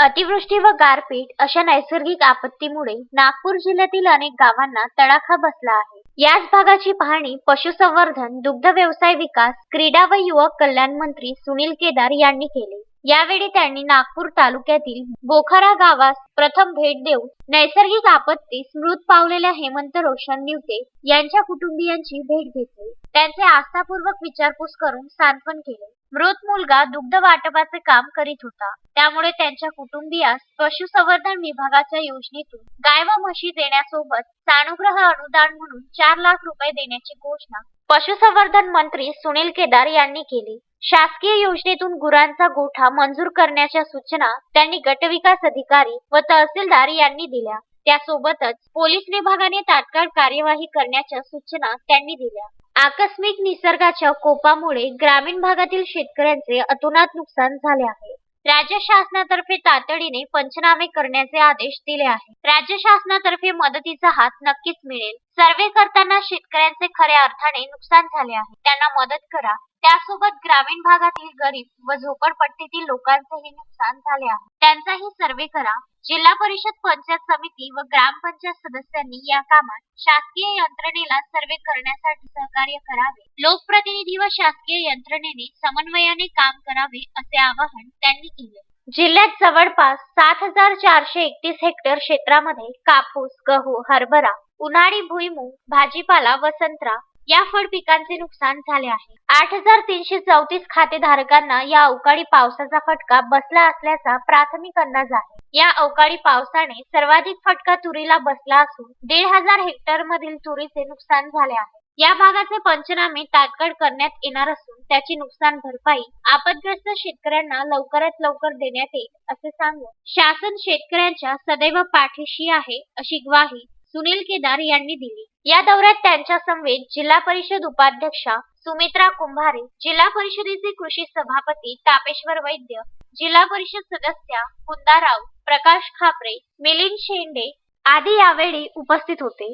अतिवृष्टी व गारपीट अशा नैसर्गिक आपत्तीमुळे नागपूर जिल्ह्यातील अनेक गावांना तडाखा बसला आहे. याच भागाची पाहणी पशुसंवर्धन दुग्ध व्यवसाय विकास क्रीडा व युवक कल्याण मंत्री सुनील केदार यांनी केले. यावेळी त्यांनी नागपूर तालुक्यातील बोखारा गावास प्रथम भेट देऊन नैसर्गिक आपत्तीस मृत पावलेल्या हेमंत रोशन निवते यांच्या कुटुंबियांची भेट घेतली. त्यांचे आस्थापूर्वक विचारपूस करून सांत्वन केले. मृत मुलगा दुग्ध वाटपाचे काम करीत होता. त्यामुळे त्यांच्या कुटुंबियास पशुसंवर्धन विभागाच्या योजनेतून गाय व म्हशी देण्यासोबत सानुग्रह अनुदान म्हणून चार लाख रुपये देण्याची घोषणा पशुसंवर्धन मंत्री सुनील केदार यांनी केली. शासकीय योजनेतून गुरांचा गोठा मंजूर करण्याच्या सूचना त्यांनी गटविकास अधिकारी व तहसीलदार यांनी दिल्या. त्यासोबतच पोलीस विभागाने तात्काळ कार्यवाही करण्याच्या सूचना त्यांनी दिल्या. आकस्मिक निसर्गाच्या कोपामुळे ग्रामीण भागातील शेतकऱ्यांचे अतोनात नुकसान झाले आहे. राज्य शासनातर्फे तातडीने पंचनामे करण्याचे आदेश दिले आहेत राज्य शासनातर्फे मदतीचा हात नक्कीच मिळेल. सर्वे करताना शेतकऱ्यांचे खऱ्या अर्थाने नुकसान झाले आहे. त्यांना मदत करा. त्यासोबत ग्रामीण भागातील गरीब व झोपडपट्टीतील लोकांचेही नुकसान झाले आहे. त्यांचाही सर्वे करा. जिल्हा परिषद पंचायत समिती व ग्रामपंचायत सदस्यांनी या कामात शासकीय यंत्रणेला सर्वे करण्यासाठी सहकार्य करावे. लोकप्रतिनिधी व शासकीय यंत्रणेने समन्वयाने काम करावे असे आवाहन त्यांनी केले. जिल्ह्यात जवळपास सात हजार चारशे एकतीस हेक्टर क्षेत्रामध्ये कापूस गहू हरभरा उन्हाळी भुईमूग भाजीपाला व संत्रा या फळ पिकांचे नुकसान झाले आहे. आठ हजार तीनशे चौतीस खातेधारकांना या अवकाळी पावसाचा फटका बसला असल्याचा प्राथमिक अंदाज आहे या अवकाळी पावसाने सर्वाधिक फटका तुरीला बसला असून दीड हजार हेक्टर मधील तुरीचे नुकसान झाले आहे. या भागाचे पंचनामे तात्काळ करण्यात येणार असून त्याची नुकसान भरपाई आपदग्रस्त शेतकऱ्यांना लवकरात लवकर देण्यात येईल असे सांगून शासन शेतकऱ्यांच्या सदैव पाठीशी आहे अशी ग्वाही सुनील केदार यांनी दिली. या दौऱ्यात त्यांच्या समवेत जिल्हा परिषद उपाध्यक्षा सुमित्रा कुंभारे जिल्हा परिषदेचे कृषी सभापती तापेश्वर वैद्य जिल्हा परिषद सदस्या कुंदा राव प्रकाश खापरे मिलिंद शेंडे आदी यावेळी उपस्थित होते.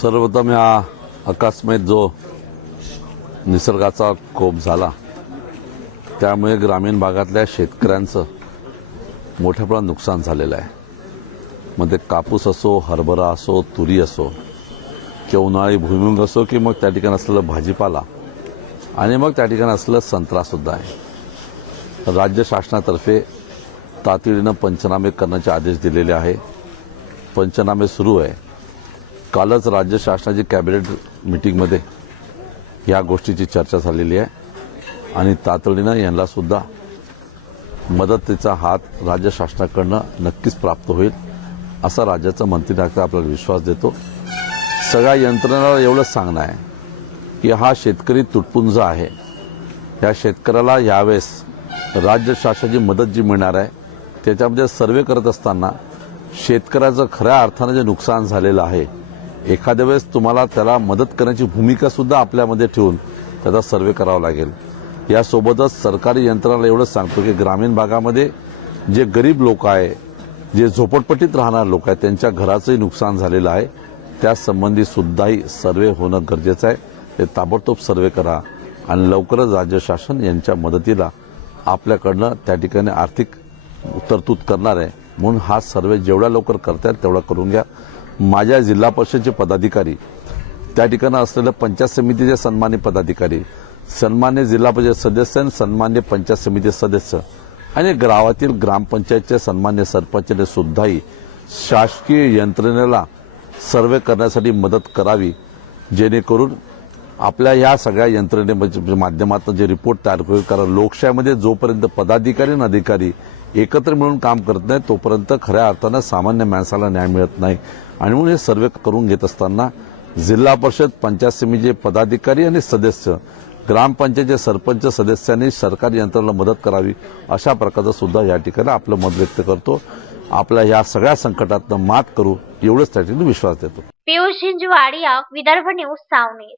सर्वप्रथम या अकस्मात जो निसर्गाचा कोप झाला त्यामुळे ग्रामीण भागातल्या शेतकऱ्यांचं मोठ्या प्रमाणात नुकसान झालेलं आहे. मग ते कापूस असो हरभरा असो तुरी असो किंवा उन्हाळी भुईमुंग असो की मग त्या ठिकाणी असलेलं भाजीपाला आणि मग त्या ठिकाणी असलेलं संत्रासुद्धा आहे. राज्य शासनातर्फे तातडीनं पंचनामे करण्याचे आदेश दिलेले आहे. पंचनामे सुरू आहे. कालच राज्य शासनाची कॅबिनेट मिटिंगमध्ये या गोष्टीची चर्चा झालेली आहे. आणि तातडीनं यांनासुद्धा मदतीचा हात राज्य शासनाकडनं नक्कीच प्राप्त होईल असा राज्याचा मंत्री आपल्याला विश्वास देतो. सगळ्या यंत्रणाला एवढंच सांगणं आहे की हा शेतकरी तुटपुंज आहे. या शेतकऱ्याला यावेळेस राज्य शासनाची मदत जी मिळणार आहे त्याच्यामध्ये सर्वे करत असताना शेतकऱ्याचं खऱ्या अर्थानं जे नुकसान झालेलं आहे एखाद्या वेळेस तुम्हाला त्याला मदत करण्याची भूमिका सुद्धा आपल्यामध्ये ठेवून त्याचा सर्वे करावा लागेल. यासोबतच सरकारी यंत्रणाला एवढंच सांगतो की ग्रामीण भागामध्ये जे गरीब लोक आहे जे झोपडपट्टीत राहणारे लोक आहेत त्यांच्या घराचंही नुकसान झालेलं आहे. त्यासंबंधी सुद्धाही सर्वे होणं गरजेचं आहे. ते ताबडतोब सर्वे करा आणि लवकरच राज्य शासन यांच्या मदतीला आपल्याकडनं त्या ठिकाणी आर्थिक तरतूद करणार आहे. म्हणून हा सर्वे जेवढ्या लवकर करता येईल तेवढा करून घ्या. माझ्या जिल्हा परिषदचे पदाधिकारी त्या ठिकाणी असलेल्या पंचायत समितीचे सन्मान्य पदाधिकारी सन्मान्य जिल्हा परिषद सदस्य आणि सन्मान्य पंचायत समिती सदस्य आणि गावातील ग्रामपंचायतचे सन्मान्य सरपंचने सुद्धाही शासकीय यंत्रणेला सर्वे करण्यासाठी मदत करावी जेणेकरून आपल्या या सगळ्या यंत्रणेच्या म्हणजे माध्यमातून जे रिपोर्ट तयार होईल कारण लोकशाहीमध्ये जोपर्यंत पदाधिकारी आणि अधिकारी एकत्र मिळून काम करत नाही तोपर्यंत खऱ्या अर्थानं सामान्य माणसाला न्याय मिळत नाही. आणि म्हणून हे सर्वे करून घेत असताना जिल्हा परिषद पंचायत समितीचे पदाधिकारी आणि सदस्य ग्रामपंचायतचे सरपंच सदस्यांनी सरकारी यंत्रणेला मदत करावी अशा प्रकारचं सुद्धा या ठिकाणी आपलं मत व्यक्त करतो. आपल्या या सगळ्या संकटातनं मात करू एवढंच त्या विश्वास देतो. पियुष झिंजवाडिया विदर्भ न्यूज सावनेर.